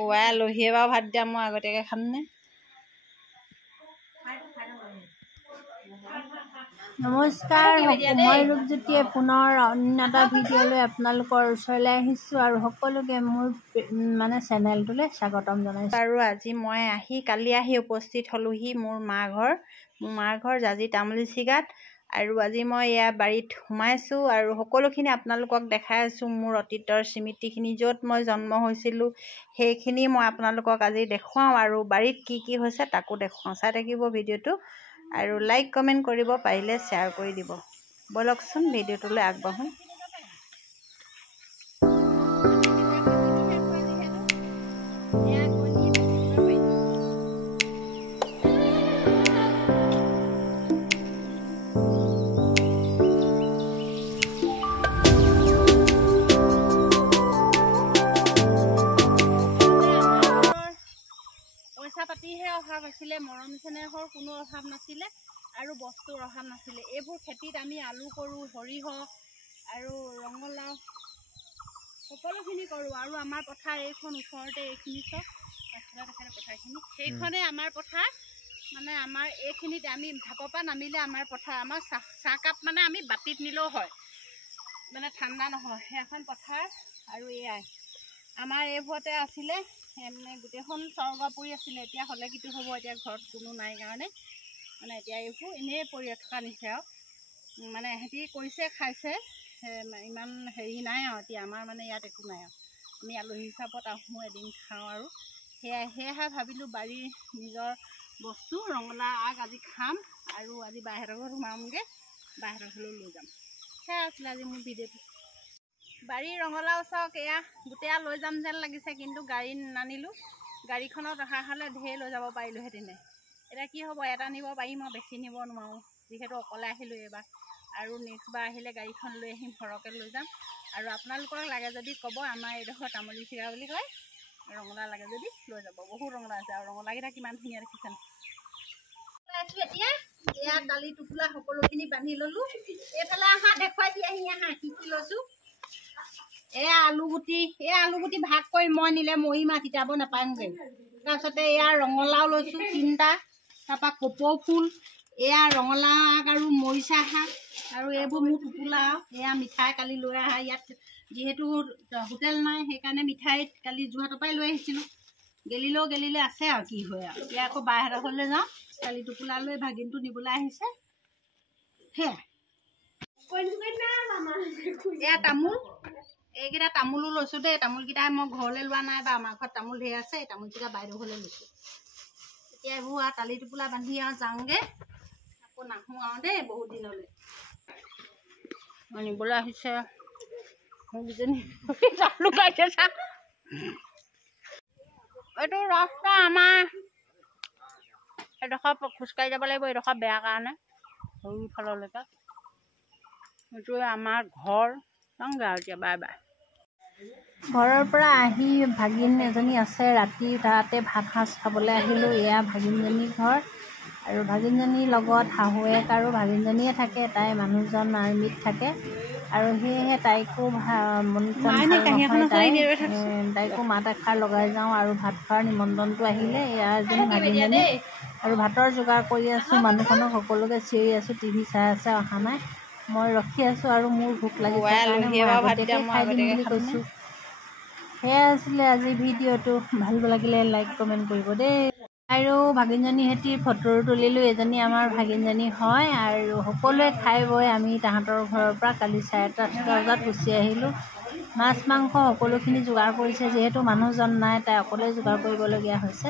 Y আলহীয়ে বাৰু ভাত দিয়া মই আগতীয়াকৈ খামনে? নমস্কাৰ, মই ৰূপজ্যোতিয়ে পুনৰ অন্য এটা ভিডিঅ' লৈ আপোনালোকৰ ওচৰলৈ আহিছোঁ আৰু সকলোকে মোৰ চেনেলটোলৈ স্বাগতম জনাইছোঁ। আৰু আজি মই কালি আহি উপস্থিত হ'লোহি মোৰ মাৰ ঘৰ জাজি তামুলী চিগাত। আৰু আজি মই ইয়াৰ বাৰীত সোমাইছোঁ আৰু সকলোখিনি আপোনালোকক দেখাই আছোঁ। মোৰ অতীতৰ স্মৃতিখিনি, য'ত মই জন্ম হৈছিলোঁ সেইখিনি মই আপোনালোকক আজি দেখুৱাওঁ আৰু বাৰীত কি কি হৈছে তাকো দেখুৱাওঁ। চাই থাকিব ভিডিঅ'টো আৰু লাইক কমেণ্ট কৰিব, পাৰিলে শ্বেয়াৰ কৰি দিব। ব'লকচোন ভিডিঅ'টোলৈ আগবাঢ়োঁ। পইচা পাতিহে অভাৱ আছিলে, মৰম চেনেহৰ কোনো অভাৱ নাছিলে আৰু বস্তুৰ অভাৱ নাছিলে। এইবোৰ খেতিত আমি আলু কৰোঁ, সৰিয়হ আৰু ৰঙালাও সকলোখিনি কৰোঁ। আৰু আমাৰ পথাৰ এইখন ওচৰতে, এইখিনি চব পথাৰখিনি, সেইখনে আমাৰ পথাৰ। আমাৰ এইখিনিতে আমি ঢাপৰ পৰা নামিলে আমাৰ পথাৰ, আমাৰ চাহকাপ আমি বাতিত নিলেও হয়, ঠাণ্ডা নহয়, সেইখন পথাৰ। আৰু এয়াই আমাৰ এইবোৰতে আছিলে, গোটেইখন স্বৰ্গ পৰি আছিলে। এতিয়া হ'লে কিটো হ'ব, এতিয়া ঘৰত কোনো নাই কাৰণে এতিয়া এইবোৰ এনেই পৰি থকা নিছে আৰু সিহঁতি কৰিছে, খাইছে, ইমান হেৰি নাই আৰু। এতিয়া আমাৰ ইয়াত একো নাই আৰু, আমি আলহী হিচাপত আহোঁ, এদিন খাওঁ আৰু সেয়াহে ভাবিলোঁ বাৰীৰ নিজৰ বস্তু ৰঙালাও আগ আজি খাম আৰু আজি বাহিৰৰ ঘৰত সোমামগৈ, বাহিৰৰ ঘৰলৈ লৈ যাম। সেয়া আছিলে আজি মোৰ ভিডিঅ'টো। বাৰীৰ ৰঙালাও চাওক, এয়া গোটেই লৈ যাম যেন লাগিছে, কিন্তু গাড়ী নানিলোঁ। গাড়ীখনত অহা হ'লে ঢেৰ লৈ যাব পাৰিলোঁহেঁতেনে। এতিয়া কি হ'ব, এটা নিব পাৰিম আৰু বেছি নিব নোৱাৰোঁ, যিহেতু অকলে আহিলোঁ এইবাৰ। আৰু নেক্সটবাৰ আহিলে গাড়ীখন লৈ আহিম, সৰহকৈ লৈ যাম। আৰু আপোনালোকক লাগে যদি ক'ব, আমাৰ এইডোখৰ তামুলী চিগা বুলি কয়, ৰঙালাও লাগে যদি লৈ যাব। বহুত ৰঙালাও আছে আৰু ৰঙালাওকেইটা কিমান ধুনীয়া দেখিছেনে? এতিয়া এয়া দালি টোপোলা সকলোখিনি বান্ধি ল'লোঁ। এইফালে আহা, দেখুৱাই দিয়াহি, আহা কি কি লৈছোঁ। এয়া আলুগুটি ভাগ কৰি মই নিলে মৰিম আৰু তিতাব নাপাওঁগৈ। তাৰপিছতে এয়া ৰঙালাও লৈছোঁ 3টা, তাৰপৰা কপৌ ফুল, এয়া ৰঙালাও আগ আৰু মৰিচা শাক, আৰু এইবোৰ মোৰ টোপোলা। এয়া মিঠাই কালি লৈ অহা, ইয়াত যিহেতু হোটেল নাই সেইকাৰণে মিঠাই কালি যোৰহাটৰ পৰাই লৈ আহিছিলোঁ। গেলিলে আছে আৰু কি হয় আৰু। এতিয়া আকৌ বাহিৰৰ ঘৰলৈ যাওঁ, কালি টোপোলা লৈ ভাগিনটো নিবলৈ আহিছে। সেয়া এয়া তামোল, এইকেইটা তামোলো লৈছোঁ দেই। তামোলকেইটা মই ঘৰলৈ লোৱা নাই বা আমাৰ ঘৰত তামোল ধেৰ আছে, তামোলকেইটা বাইদেউ ঘৰলৈ লৈছোঁ। এতিয়া এইবোৰ আৰু তালি টোপোলা বান্ধি আৰু যাওঁগৈ, আকৌ নাহোঁ আৰু দেই বহুত দিনলৈ। নিবলৈ আহিছে এইটো ৰাস্তা আমাৰ এডোখৰ খোজকাঢ়ি যাব লাগিব, এডোখৰ বেয়া কাৰণে সৰুফাললৈকে। এইটোৱে আমাৰ ঘৰ, যাওঁগৈ আৰু এতিয়া, বাই বাই। ঘৰৰ পৰা আহি ভাগিন এজনী আছে, ৰাতি তাতে ভাত সাজ খাবলৈ আহিলোঁ। এয়া ভাগিনজনীৰ ঘৰ, আৰু ভাগিনজনীৰ লগত শাহুৱেক আৰু ভাগিনজনীয়ে থাকে। তাই মানুহজন আৰ্মিত থাকে আৰু সেয়েহে তাইকো তাইকো মাত এষাৰ লগাই যাওঁ আৰু ভাত খোৱাৰ নিমন্ত্ৰণটো আহিলে। এয়া এজনী ভাগিনজনী আৰু ভাতৰ যোগাৰ কৰি আছোঁ। মানুহখনক সকলোকে চিঞৰি আছোঁ, টিভি চাই আছে, অহা নাই। মই ৰখি আছোঁ আৰু মোৰ ভোক লাগিছে কাৰণে মই আগতীয়াকৈ খাই দিম বুলি কৈছোঁ। সেয়াই আছিলে আজি ভিডিঅ'টো। ভাল লাগিলে লাইক কমেণ্ট কৰিব দেই। আৰু ভাগিনজনী সৈতে ফটো তুলিলোঁ। এজনী আমাৰ ভাগিনজনী হয় আৰু সকলোৱে খাই বৈ আমি তাহাঁতৰ ঘৰৰ পৰা কালি 8:30 বজাত গুচি আহিলোঁ। মাছ মাংস সকলোখিনি যোগাৰ কৰিছে, যিহেতু মানুহজন নাই তাই অকলেই যোগাৰ কৰিবলগীয়া হৈছে।